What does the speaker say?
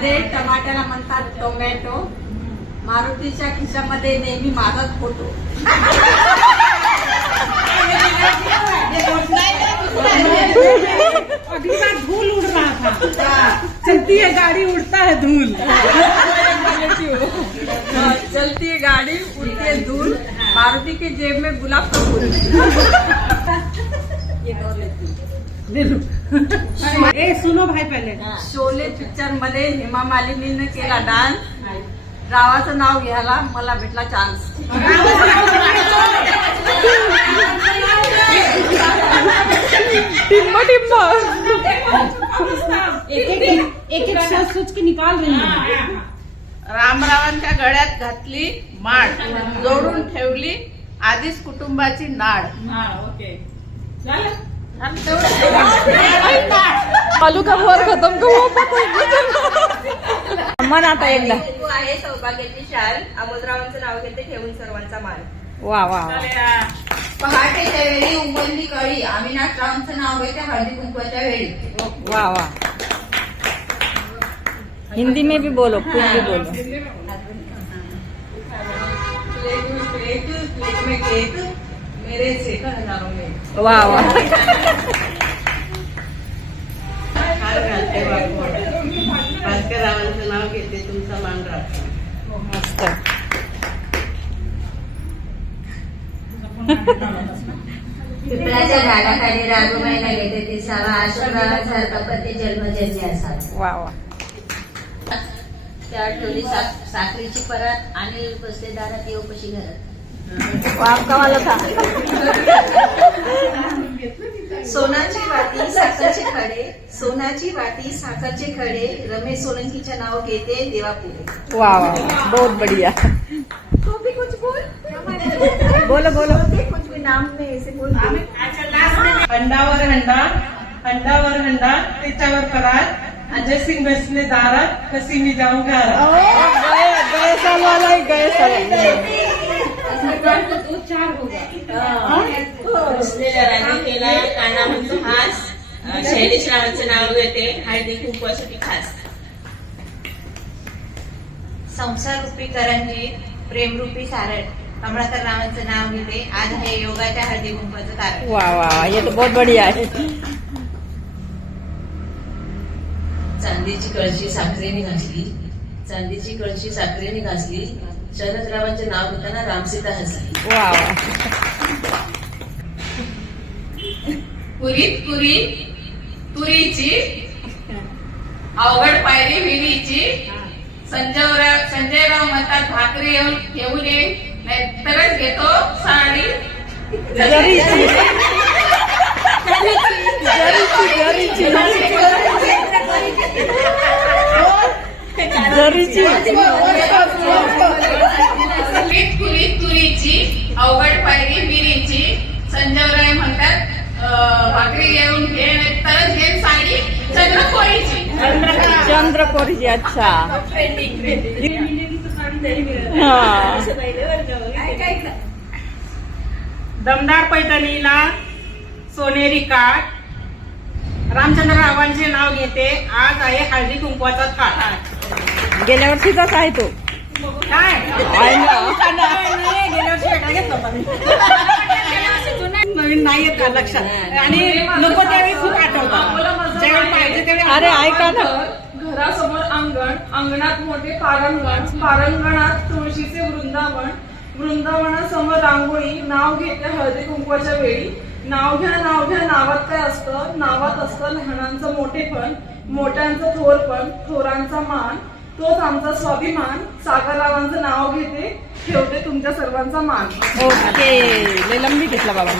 मध्ये टमाट्याला म्हणतात टोमॅटो. मारुतीच्या खिशामध्ये नेहमी माझाच फोटो. अगली बार धूल उड़ रहा था चलती है गाड़ी उड़ता है धूल. चलती है गाड़ी उड़ती है धूल. मारुति के जेब में गुलाब का फूल. ये हूँ। ए सुनो भाई पहले. शोले पिक्चरमध्ये हेमा मालिनीने केला डान्स रावाचं नाव घ्यायला मला भेटला चान्स एक एक एक एक सोच सोच के निकाल रही हूँ. रामरावांच्या गळ्यात घातली माळ जोडून ठेवली आधीच कुटुंबाची नाड आणि तेवढं आलू का खतम का मन आता एकदा. आहे सौभाग्याची शाल अमोदरावांचं नाव घेते ठेवून सर्वांचा मान वा. वा पहाटेच्या वेळी उमलली कळी. अविनाशरावांचं नाव घेते हळदी कुंकवाच्या वेळी. वा वा. हिंदी में भी बोलो कुछ भी बोलो. प्लेट में प्लेट प्लेट में केक. मेरे सेकंड हजारों में वा वा. हार घालते बापू भास्कर रावांचं नाव घेते तुमचा मान राखते. मस्त. पिंपळाच्या झाडाखाली राघुमाईला घेते दिसावा पती असावा. वा वा. त्या ठेवली साख- साखरेची परत आणि बसले दारात येऊ कशी घरात वा आपका वाला था सोनाची वाटी साखरचे खडे. सोनाची वाटी साखरचे खडे. रमेश सोलंकीचे नाव घेते देवा पुढे वा वा. बहुत बढ़िया. तो भी कुछ बोल बोलो. बोलो कुछ भी नाम में ऐसे बोल अंडावर हंडा अंडावर हंडा त्याच्यावर करार अजय सिंग बसले दारात कशी मी जाऊ घरात. गए साल वाला गए साल हास शैलेश रावांचं नाव घेते हळदी कुंकवासाठी खास संसार रूपी करंजी प्रेमरूपी सारण कमळाकर रावांचं नाव घेते. आज आहे योगाच्या हळदी कुंकवाचं कारण. वा वा ये तो बहुत बढ़िया है चांदीची कळशी साखरेने घासली. चांदीची कळशी साखरेने घासली. शरदरावांचे नाव घेताना रामसीता हसली. वा पुरीत पुरी तुरीची अवघड पायरी विहिरीची. संजयराव संजयराव म्हणतात भाकरी येऊन घेऊन ये नाहीतरच घेतो साडी. जरीची. पुरीत तुरीची अवघड पायरी विहिरीची. संजयराव म्हणतात भाकरी घेऊन घे नाहीतरच घे साडी. चंद्रकोळीची. चंद्रकोरी अच्छा. दमदार पैठणीला सोनेरी काठ. रामचंद्र रावांचे नाव घेते. आज आहे हळदी कुंकवाचा थाट. गेल्या वर्षीचाच आहे तो. नवीन नाही येत का लक्षात? आणि नको त्यावेळी खूप आठवतं. ज्यावेळी पाहिजे त्यावेळी अरे ऐका ना. घरासमोर अंगण अंगणात मोठे पारंगण. पारंगणात तुळशीचे वृंदावन. वृंदावनासमोर रांगोळी. नाव घेते हळदी कुंकवाच्या वेळी. नाव घ्या नाव घ्या नावात काय असतं? नावात असतं लहानांचं मोठेपण मोठ्यांचं थोरपण थोरांचा मान. तोच आमचा स्वाभिमान. सागररावांचं नाव घेते. ठेवते तुमच्या सर्वांचा मान. ओके. लय लंबी घेतला बाबा